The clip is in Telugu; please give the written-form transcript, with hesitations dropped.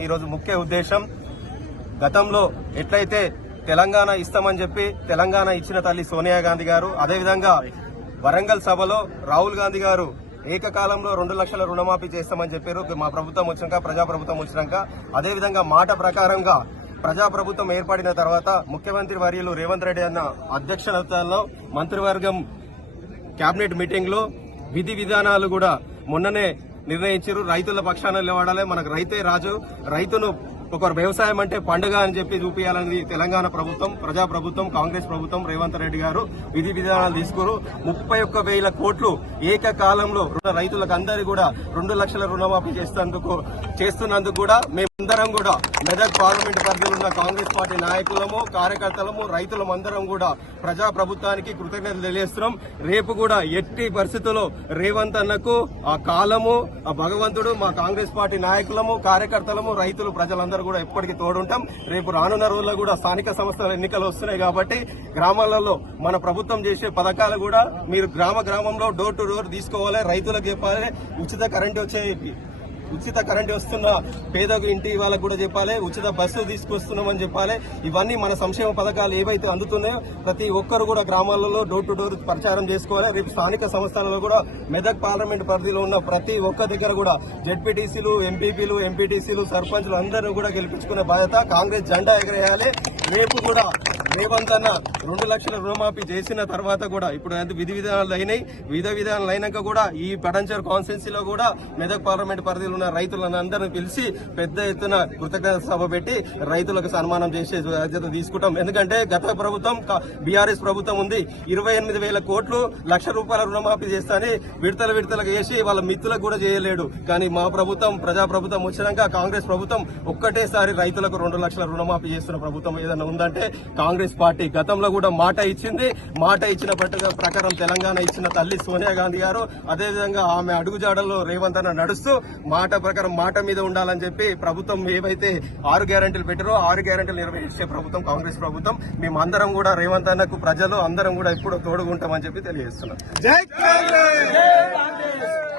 ఈరోజు ముఖ్య ఉద్దేశం గతంలో ఎట్లయితే తెలంగాణ ఇస్తామని చెప్పి తెలంగాణ ఇచ్చిన తల్లి సోనియా గాంధీ గారు, అదేవిధంగా వరంగల్ సభలో రాహుల్ గాంధీ గారు ఏకకాలంలో 2 లక్షల రుణమాఫీ చేస్తామని చెప్పారు. మా ప్రభుత్వం వచ్చినాక, ప్రజాప్రభుత్వం వచ్చినాక అదేవిధంగా మాట ప్రకారంగా ప్రజాప్రభుత్వం ఏర్పడిన తర్వాత ముఖ్యమంత్రి వర్యులు రేవంత్ రెడ్డి అన్న అధ్యక్షతలో మంత్రివర్గం కేబినెట్ మీటింగ్ లో విధి విధానాలు కూడా మొన్ననే నిర్ణయించారు. రైతుల పక్షాన నిలబడాలి, మనకు రైతే రాజు, రైతును ఒకరు వ్యవసాయం అంటే పండుగ అని చెప్పి చూపించాలని తెలంగాణ ప్రభుత్వం, ప్రజాప్రభుత్వం, కాంగ్రెస్ ప్రభుత్వం రేవంత్ రెడ్డి గారు విధి విధానాలు తీసుకురు. 31,000 కోట్లు ఏకకాలంలో రైతులకు అందరి కూడా 2 లక్షల రుణమాఫీ చేస్తున్నందుకు కూడా మేమందరం కూడా మెదక్ పార్లమెంట్ పరిధిలో ఉన్న కాంగ్రెస్ పార్టీ నాయకులము, కార్యకర్తలము, రైతులమందరం కూడా ప్రజాప్రభుత్వానికి కృతజ్ఞతలు తెలియజేస్తున్నాం. రేపు కూడా ఎట్టి పరిస్థితుల్లో రేవంత్ అన్నకు ఆ కాలము, ఆ భగవంతుడు, మా కాంగ్రెస్ పార్టీ నాయకులము, కార్యకర్తలము, రైతులు, ప్రజలందరూ కూడా ఎప్పటికీ తోడుంటాం. రేపు రానున్న రోజుల్లో కూడా స్థానిక సంస్థల ఎన్నికలు వస్తున్నాయి కాబట్టి గ్రామాలలో మన ప్రభుత్వం చేసే పథకాలు కూడా మీరు గ్రామంలో డోర్ టు డోర్ తీసుకోవాలి, రైతులకు చెప్పాలి. ఉచిత కరెంట్ వస్తున్న పేద ఇంటి వాళ్ళకు కూడా చెప్పాలి, ఉచిత బస్సు తీసుకొస్తున్నామని చెప్పాలి. ఇవన్నీ మన సంక్షేమ పథకాలు ఏవైతే అందుతున్నాయో ప్రతి ఒక్కరు కూడా గ్రామాలలో డోర్ టు డోర్ ప్రచారం చేసుకోవాలి. రేపు స్థానిక సంస్థలలో కూడా మెదక్ పార్లమెంట్ పరిధిలో ఉన్న ప్రతి ఒక్క దగ్గర కూడా జెడ్పీటీసీలు, ఎంపీపీలు, ఎంపీటీసీలు, సర్పంచ్లు అందరూ కూడా గెలిపించుకునే బాధ్యత కాంగ్రెస్ జెండా ఎగరేయాలి. రేపు కూడా రేవంత్ అన్న 2 లక్షల రుణమాఫీ చేసిన తర్వాత కూడా ఇప్పుడు విధి విధానాలు అయినాయి. విధానాలు అయినాక కూడా ఈ పడంచర్ కాన్స్టిట్యున్సీలో కూడా మెదక్ పార్లమెంట్ పరిధిలో ఉన్న రైతులను అందరినీ పిలిచి పెద్ద ఎత్తున కృతజ్ఞత సభ పెట్టి రైతులకు సన్మానం చేసే బాధ్యత తీసుకుంటాం. ఎందుకంటే గత ప్రభుత్వం బీఆర్ఎస్ ప్రభుత్వం ఉంది, 28,000 కోట్లు ₹1,00,000 రుణమాఫీ చేస్తాని విడతలకు వేసి వాళ్ళ మిత్రులకు కూడా చేయలేడు. కానీ మా ప్రభుత్వం, ప్రజాప్రభుత్వం వచ్చినాక కాంగ్రెస్ ప్రభుత్వం ఒక్కటేసారి రైతులకు 2 లక్షల రుణమాఫీ చేస్తున్న ప్రభుత్వం ఏదైనా ఉందంటే కాంగ్రెస్ పార్టీ. గతంలో కూడా మాట ఇచ్చింది, మాట ఇచ్చిన ప్రకారం తెలంగాణ ఇచ్చిన తల్లి సోనియా గాంధీ గారు, అదేవిధంగా ఆమె అడుగుజాడల్లో రేవంత్ అన్న నడుస్తూ మాట ప్రకారం మాట మీద ఉండాలని చెప్పి ప్రభుత్వం ఏవైతే 6 గ్యారెంటీలు పెట్టారో 6 గ్యారెంటీలు నిర్వహించే ప్రభుత్వం కాంగ్రెస్ ప్రభుత్వం. మేమందరం కూడా రేవంత్ అన్నకు ప్రజలు అందరం కూడా ఎప్పుడూ తోడుగుంటామని చెప్పి తెలియజేస్తున్నాం. జై కాంగ్రెస్.